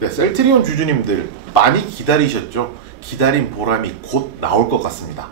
네, 셀트리온 주주님들 많이 기다리셨죠? 기다린 보람이 곧 나올 것 같습니다.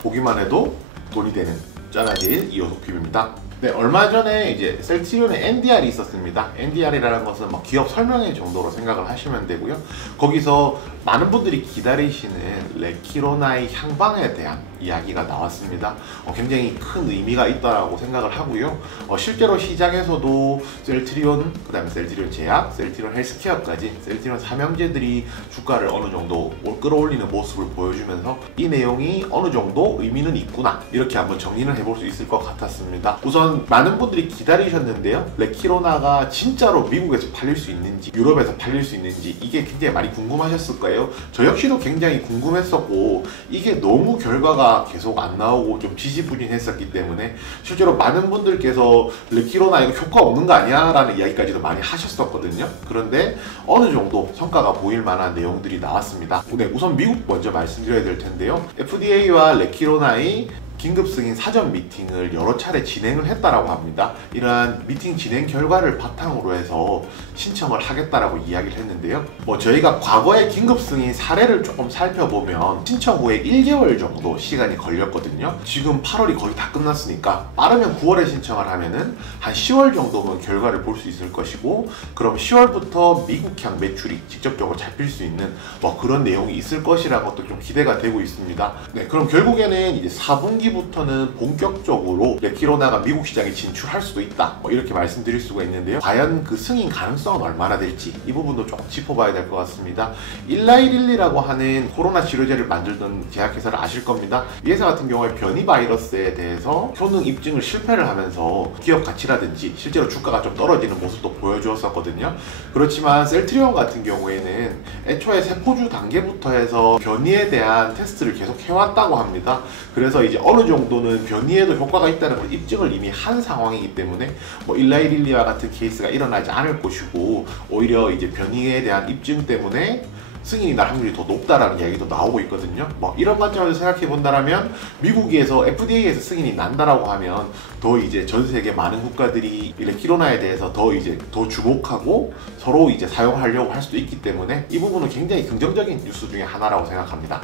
보기만 해도 돈이 되는 쩌나제일 이호석핍입니다. 네, 얼마 전에 이제 셀트리온에 NDR이 있었습니다. NDR이라는 것은 뭐 기업 설명회 정도로 생각을 하시면 되고요. 거기서 많은 분들이 기다리시는 레키로나의 향방에 대한 이야기가 나왔습니다. 굉장히 큰 의미가 있다고 생각을 하고요. 실제로 시장에서도 셀트리온, 그 다음에 셀트리온 제약, 셀트리온 헬스케어까지 셀트리온 삼형제들이 주가를 어느 정도 끌어올리는 모습을 보여주면서 이 내용이 어느 정도 의미는 있구나, 이렇게 한번 정리를 해볼 수 있을 것 같았습니다. 우선 많은 분들이 기다리셨는데요, 레키로나가 진짜로 미국에서 팔릴 수 있는지 유럽에서 팔릴 수 있는지 이게 굉장히 많이 궁금하셨을 거예요. 저 역시도 굉장히 궁금했었고, 이게 너무 결과가 계속 안 나오고 좀 지지부진했었기 때문에 실제로 많은 분들께서 레키로나 이거 효과 없는 거 아니야? 라는 이야기까지도 많이 하셨었거든요. 그런데 어느 정도 성과가 보일 만한 내용들이 나왔습니다. 네, 우선 미국 먼저 말씀드려야 될 텐데요, FDA와 레키로나의 긴급 승인 사전 미팅을 여러 차례 진행을 했다라고 합니다. 이러한 미팅 진행 결과를 바탕으로 해서 신청을 하겠다라고 이야기를 했는데요. 저희가 과거의 긴급 승인 사례를 조금 살펴보면 신청 후에 1개월 정도 시간이 걸렸거든요. 지금 8월이 거의 다 끝났으니까 빠르면 9월에 신청을 하면은 한 10월 정도면 결과를 볼 수 있을 것이고, 그럼 10월부터 미국향 매출이 직접적으로 잡힐 수 있는 그런 내용이 있을 것이라는 것도 좀 기대가 되고 있습니다. 네, 그럼 결국에는 이제 4분기 부터는 본격적으로 레키로나가 미국 시장에 진출할 수도 있다, 이렇게 말씀드릴 수가 있는데요. 과연 그 승인 가능성은 얼마나 될지 이 부분도 조금 짚어봐야 될 것 같습니다. 일라이릴리라고 하는 코로나 치료제를 만들던 제약회사를 아실 겁니다. 이 회사 같은 경우에 변이 바이러스에 대해서 효능 입증을 실패를 하면서 기업 가치라든지 실제로 주가가 좀 떨어지는 모습도 보여주었었거든요. 그렇지만 셀트리온 같은 경우에는 애초에 세포주 단계부터 해서 변이에 대한 테스트를 계속 해왔다고 합니다. 그래서 이제 어느 정도는 변이에도 효과가 있다는 걸 입증을 이미 한 상황이기 때문에 일라이릴리와 같은 케이스가 일어나지 않을 것이고, 오히려 이제 변이에 대한 입증 때문에 승인이 날 확률이 더 높다라는 이야기도 나오고 있거든요. 이런 관점에서 생각해 본다면 미국에서 FDA에서 승인이 난다라고 하면 더 이제 전 세계 많은 국가들이 레키로나에 대해서 더 주목하고 서로 이제 사용하려고 할 수도 있기 때문에 이 부분은 굉장히 긍정적인 뉴스 중에 하나라고 생각합니다.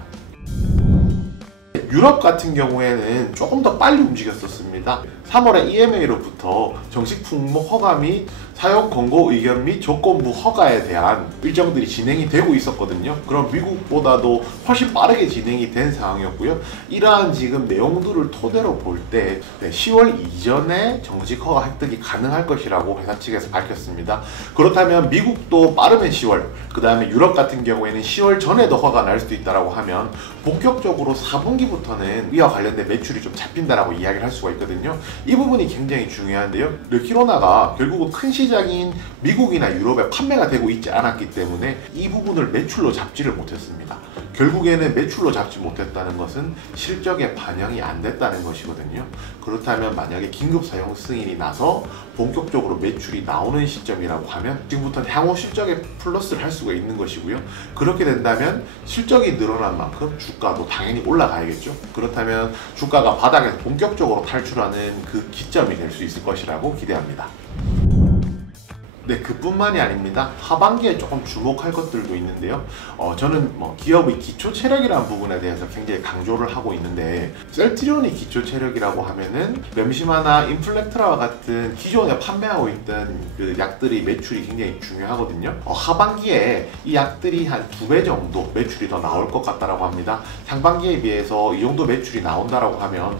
유럽 같은 경우에는 조금 더 빨리 움직였었습니다. 3월에 EMA로부터 정식 품목 허가 및 사용 권고 의견 및 조건부 허가에 대한 일정들이 진행이 되고 있었거든요. 그럼 미국보다도 훨씬 빠르게 진행이 된 상황이었고요. 이러한 지금 내용들을 토대로 볼 때 10월 이전에 정식 허가 획득이 가능할 것이라고 회사 측에서 밝혔습니다. 그렇다면 미국도 빠르면 10월, 그 다음에 유럽 같은 경우에는 10월 전에도 허가 날 수도 있다고 하면 본격적으로 4분기부터는 이와 관련된 매출이 좀 잡힌다라고 이야기를 할 수가 있거든요. 이 부분이 굉장히 중요한데요. 레키로나가 결국은 큰 시장인 미국이나 유럽에 판매가 되고 있지 않았기 때문에 이 부분을 매출로 잡지를 못했습니다. 결국에는 매출로 잡지 못했다는 것은 실적에 반영이 안 됐다는 것이거든요. 그렇다면 만약에 긴급 사용 승인이 나서 본격적으로 매출이 나오는 시점이라고 하면 지금부터는 향후 실적에 플러스를 할 수가 있는 것이고요. 그렇게 된다면 실적이 늘어난 만큼 주가도 당연히 올라가야겠죠. 그렇다면 주가가 바닥에서 본격적으로 탈출하는 그 기점이 될 수 있을 것이라고 기대합니다. 네, 그뿐만이 아닙니다. 하반기에 조금 주목할 것들도 있는데요. 저는 기업의 기초 체력이라는 부분에 대해서 굉장히 강조를 하고 있는데, 셀트리온이 기초 체력이라고 하면은 렘시마나 인플렉트라와 같은 기존에 판매하고 있던 그 약들의 매출이 굉장히 중요하거든요. 하반기에 이 약들이 한 2배 정도 매출이 더 나올 것 같다라고 합니다. 상반기에 비해서 이 정도 매출이 나온다라고 하면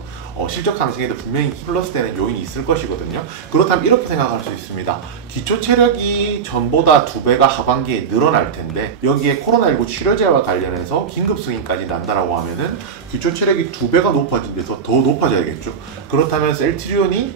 실적 상승에도 분명히 플러스 되는 요인이 있을 것이거든요. 그렇다면 이렇게 생각할 수 있습니다. 기초 체력이 전보다 2배가 하반기에 늘어날 텐데, 여기에 코로나19 치료제와 관련해서 긴급 승인까지 난다라고 하면은 기초 체력이 2배가 높아진 데서 더 높아져야겠죠. 그렇다면 셀트리온이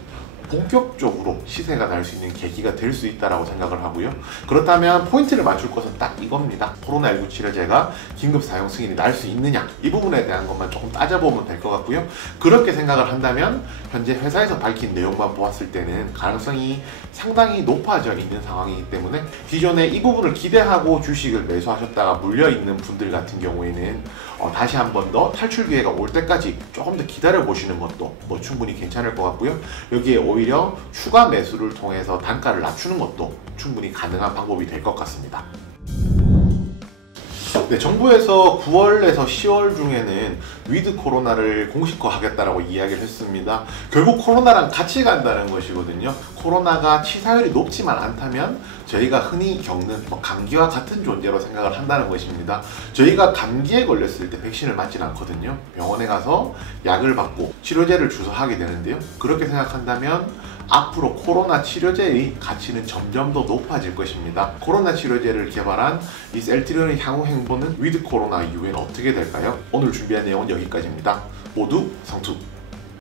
본격적으로 시세가 날 수 있는 계기가 될 수 있다고 생각을 하고요. 그렇다면 포인트를 맞출 것은 딱 이겁니다. 코로나19 치료제가 긴급 사용 승인이 날 수 있느냐, 이 부분에 대한 것만 조금 따져보면 될 것 같고요. 그렇게 생각을 한다면 현재 회사에서 밝힌 내용만 보았을 때는 가능성이 상당히 높아져 있는 상황이기 때문에 기존에 이 부분을 기대하고 주식을 매수하셨다가 물려있는 분들 같은 경우에는 다시 한 번 더 탈출 기회가 올 때까지 조금 더 기다려 보시는 것도 충분히 괜찮을 것 같고요. 여기에 오히려 오히려 추가 매수를 통해서 단가를 낮추는 것도 충분히 가능한 방법이 될 것 같습니다. 네, 정부에서 9월에서 10월 중에는 위드 코로나를 공식화하겠다라고 이야기를 했습니다. 결국 코로나랑 같이 간다는 것이거든요. 코로나가 치사율이 높지만 않다면 저희가 흔히 겪는 감기와 같은 존재로 생각을 한다는 것입니다. 저희가 감기에 걸렸을 때 백신을 맞지는 않거든요. 병원에 가서 약을 받고 치료제를 주사하게 되는데요. 그렇게 생각한다면 앞으로 코로나 치료제의 가치는 점점 더 높아질 것입니다. 코로나 치료제를 개발한 이 셀트리온의 향후 행보는 위드 코로나 이후에는 어떻게 될까요? 오늘 준비한 내용은 여기까지입니다. 모두 성투!